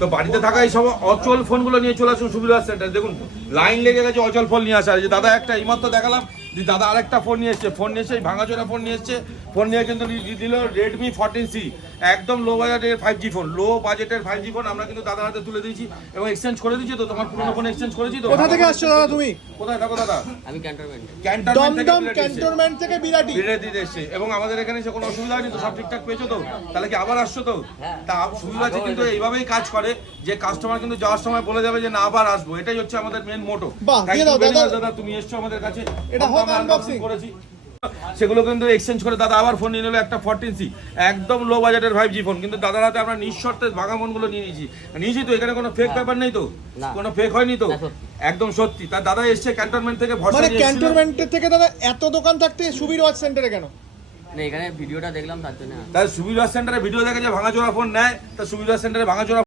তো বাড়িতে থাকা এই সব অচল ফোনগুলো নিয়ে চলে আসুন সুবিধা সেন্টার। দেখুন লাইন লেগে গেছে অচল ফোন নিয়ে আসা। যে দাদা একটা এইমাত্র দেখালাম যে দাদা আরেকটা ফোন নিয়ে এসছে, ফোন নিয়ে এসে ভাঙাচোরা ফোন নিয়ে এসছে। ফোন নিয়ে কিন্তু দিল রেডমি 14C, একদম লো বাজেটের 5G ফোন, লো বাজেটের 5G ফোন আমরা কিন্তু দাদার হাতে তুলে দিয়েছি এবং এক্সচেঞ্জ করে দিয়েছি। তো তোমার পুরোনো ফোন এক্সচেঞ্জ করেছি। তো কোথা থেকে আসছো দাদা তুমি? কোথায় থাকো দাদা? আমি ক্যান্টনমেন্ট দমদম ক্যান্টনমেন্ট থেকে বিরাটি দিতে এসছে এবং আমাদের এখানে এসে কোনো অসুবিধা হয়নি তো? সব ঠিকঠাক পেয়েছো তো? তাহলে কি আবার আসছো তো? তা সুবিধা আছে কিন্তু এইভাবেই কাজ করে যে কাস্টমার কিন্তু যাওয়ার সময় বলে যাবে যে না আবার আসবো। এটাই হচ্ছে আমাদের মেন মোটো। বাহ, দিয়ে দাও দাদা। দাদা তুমি এসছো আমাদের কাছে, এটা হোক আমরা আনবক্সিং করেছি, সেগুলো কিন্তু এক্সচেঞ্জ করে দাদা আবার ফোন নিয়ে নিল একটা 14C, একদম লো বাজেটের 5G ফোন। কিন্তু দাদার হাতে আমরা নিঃশর্তে ভাঙা ফোনগুলো নিয়েছি তো। এখানে কোনো ফেক ব্যাপার নেই তো? কোনো ফেক হয়নি তো? একদম সত্যি। তার দাদা এসছে ক্যান্টনমেন্ট থেকে, ভরসা মানে দিয়ে এসেছিল। ক্যান্টনমেন্টের থেকে দাদা এত দোকান থাকতে সুবীর ওয়াচ সেন্টারে কেন? না এখানে ভিডিওটা দেখলাম তার জন্য। তার সুবিধা সেন্টারে ভিডিও দেখে যে ভাঙাচোরা ফোন নেয়, তার সুবিধা সেন্টারে ভাঙাচোরা